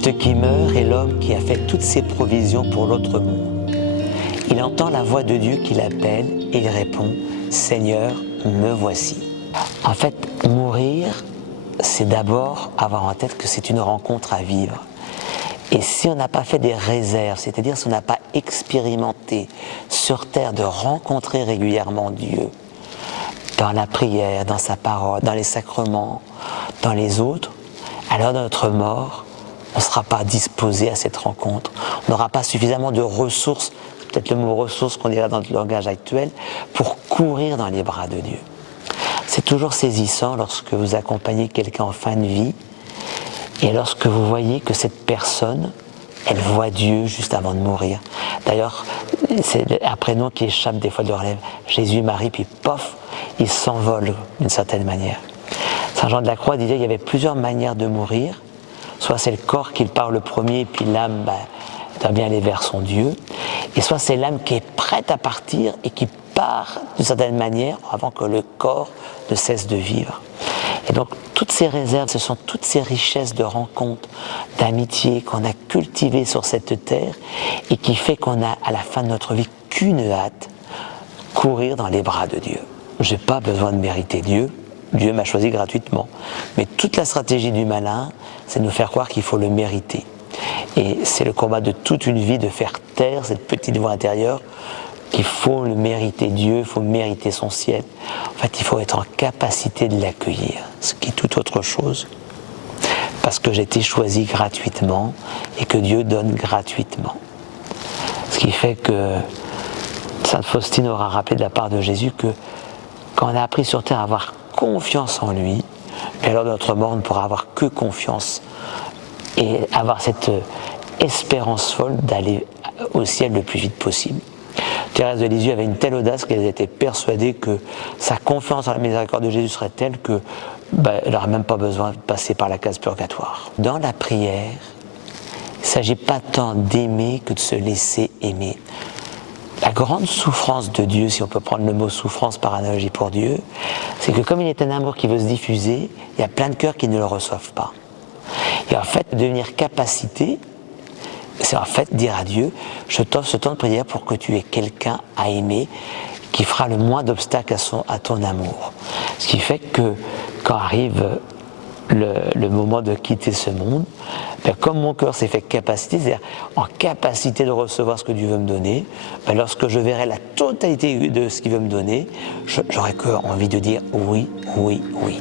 Christ qui meurt est l'homme qui a fait toutes ses provisions pour l'autre monde. Il entend la voix de Dieu qui l'appelle et il répond « Seigneur, me voici ». En fait, mourir, c'est d'abord avoir en tête que c'est une rencontre à vivre. Et si on n'a pas fait des réserves, c'est-à-dire si on n'a pas expérimenté sur terre de rencontrer régulièrement Dieu, dans la prière, dans sa parole, dans les sacrements, dans les autres, alors dans notre mort, on ne sera pas disposé à cette rencontre. On n'aura pas suffisamment de ressources, c'est peut-être le mot ressources qu'on dirait dans le langage actuel, pour courir dans les bras de Dieu. C'est toujours saisissant lorsque vous accompagnez quelqu'un en fin de vie et lorsque vous voyez que cette personne, elle voit Dieu juste avant de mourir. D'ailleurs, c'est un prénom qui échappe des fois de leurs lèvres. Jésus, Marie, puis pof, ils s'envolent d'une certaine manière. Saint Jean de la Croix disait qu'il y avait plusieurs manières de mourir. Soit c'est le corps qui part le premier, puis l'âme doit bien aller vers son Dieu. Et soit c'est l'âme qui est prête à partir et qui part d'une certaine manière avant que le corps ne cesse de vivre. Et donc toutes ces réserves, ce sont toutes ces richesses de rencontres, d'amitié qu'on a cultivées sur cette terre et qui fait qu'on a à la fin de notre vie qu'une hâte, courir dans les bras de Dieu. Je n'ai pas besoin de mériter Dieu. Dieu m'a choisi gratuitement. Mais toute la stratégie du malin, c'est de nous faire croire qu'il faut le mériter. Et c'est le combat de toute une vie de faire taire cette petite voix intérieure qu'il faut le mériter Dieu, il faut mériter son ciel. En fait, il faut être en capacité de l'accueillir, ce qui est tout autre chose. Parce que j'ai été choisi gratuitement et que Dieu donne gratuitement. Ce qui fait que Sainte Faustine aura rappelé de la part de Jésus que quand on a appris sur terre à avoir confiance en lui, et alors de notre mort, on ne pourra avoir que confiance et avoir cette espérance folle d'aller au ciel le plus vite possible. Thérèse de Lisieux avait une telle audace qu'elle était persuadée que sa confiance en la miséricorde de Jésus serait telle que elle n'aurait même pas besoin de passer par la case purgatoire. Dans la prière, il ne s'agit pas tant d'aimer que de se laisser aimer. La grande souffrance de Dieu, si on peut prendre le mot souffrance par analogie pour Dieu, c'est que comme il est un amour qui veut se diffuser, il y a plein de cœurs qui ne le reçoivent pas. Et en fait, devenir capacité, c'est en fait dire à Dieu, je t'offre ce temps de prière pour que tu aies quelqu'un à aimer qui fera le moins d'obstacles à ton amour. Ce qui fait que quand arrive le moment de quitter ce monde, comme mon cœur s'est fait capacité, c'est-à-dire en capacité de recevoir ce que Dieu veut me donner, lorsque je verrai la totalité de ce qu'il veut me donner, j'aurai envie de dire oui, oui, oui.